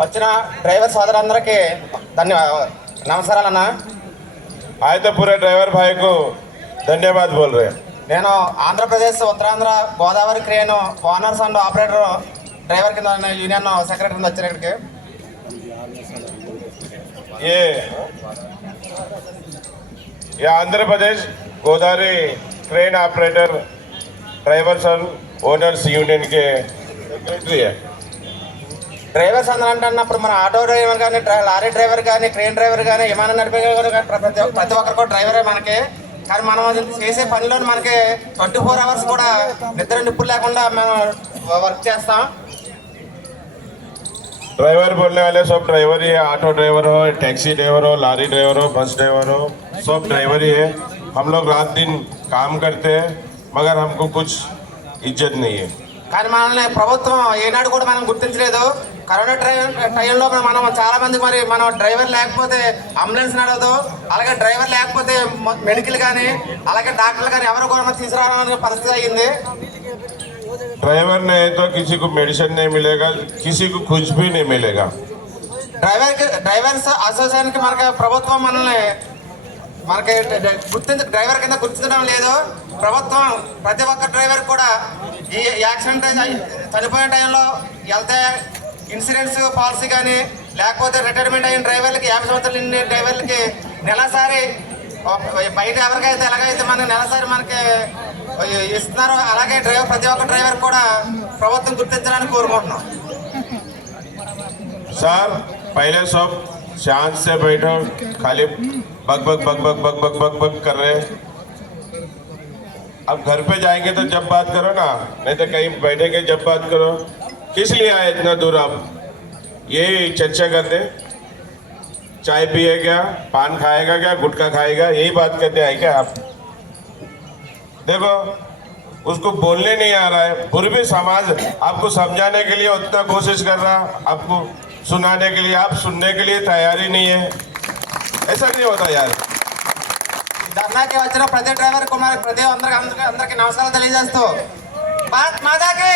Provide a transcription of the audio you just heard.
వచ్చిన డ్రైవర్ సోదరులందరికీ నమస్కారాలన్నా। आज तो पूरे ड्राइवर भाई को धन्यवाद बोल रहे हैं। నేను Andhra Pradesh Uttarandhra Godavari crane owners and operator driver కింద యూనియన్ సెక్రటరీ కింద వచ్చాను ఇక్కడికి। ये Andhra Pradesh Godavari crane operator drivers और ओनर्स यूनियन के सेक्रेटरी है। డ్రైవర్స్ అందరూ అంటున్నప్పుడు మన ఆటో డ్రైవర్ కానీ లారీ డ్రైవర్ కానీ క్రేన్ డ్రైవర్ కానీ విమానం నడిపే ప్రతి ఒక్కరు కూడా డ్రైవరే మనకి। కానీ మనం చేసే పనిలో మనకి 24 అవర్స్ కూడా నిద్ర నిప్పులు లేకుండా మేము వర్క్ చేస్తాం। ड्राइवर बोलने वाले सब ड्राइवर ही है, ऑटो ड्राइवर हो, टैक्सी ड्राइवर हो, लारी ड्राइवर हो, बस ड्राइवर हो, सब ड्राइवर ही है। हम लोग रात दिन काम करते हैं मगर हमको कुछ इज्जत नहीं है। కానీ మనల్ని ప్రభుత్వం ఏనాడు కూడా మనం గుర్తించలేదు। కరోనా టైంలో మనం చాలా మంది మరి మనం డ్రైవర్ లేకపోతే అంబులెన్స్ నడవదు, అలాగే డ్రైవర్ లేకపోతే మెడికల్ కానీ అలాగే డాక్టర్లు కానీ ఎవరు కూడా తీసుకురావడం పరిస్థితి అయ్యింది। ड्राइवर नहीं तो किसी को मेडिसिन नहीं मिलेगा, किसी को कुछ भी नहीं मिलेगा। డ్రైవర్స్ అసోసియేషన్కి మనకి ప్రభుత్వం మనల్ని డ్రైవర్ కింద గుర్తించడం లేదు। ప్రభుత్వం ప్రతి ఒక్క డ్రైవర్ కూడా ఈ యాక్సిడెంట్ చనిపోయిన టైంలో వెళ్తే ఇన్సూరెన్స్ పాలసీ కానీ లేకపోతే రిటైర్మెంట్ అయిన డ్రైవర్లకి 50 సంవత్సరాలు నిండిన డ్రైవర్లకి నెలసారి బయట ఎవరికైతే ఎలాగైతే మనకి నెలసారి మనకి ఇస్తున్నారో అలాగే ప్రతి ఒక్క డ్రైవర్ కూడా ప్రభుత్వం గుర్తించడానికి కోరుకుంటున్నాం। सर पहले सब शांत से बैठो, खाली bug bug bug bug bug bug bug bug कर रहे। अब घर पे जाएंगे तो जब बात करो ना, नहीं तो कहीं बैठेंगे जब बात करो। किस लिए आए इतना दूर? आप ये चर्चा करते, चाय पिए क्या, पान खाएगा क्या, गुटखा खाएगा, यही बात करते आए क्या आप? देखो उसको बोलने नहीं आ रहा है, पूर्वी समाज आपको समझाने के लिए उतना कोशिश कर रहा, आपको सुनाने के लिए, आप सुनने के लिए तैयारी नहीं है। ऐसा नहीं होता यार। ధర్నాకి వచ్చిన ప్రతి డ్రైవర్ కుమార్ ప్రతి అందరికి నమస్కారాలు తెలియజేస్తూ భారత్ మాతాకి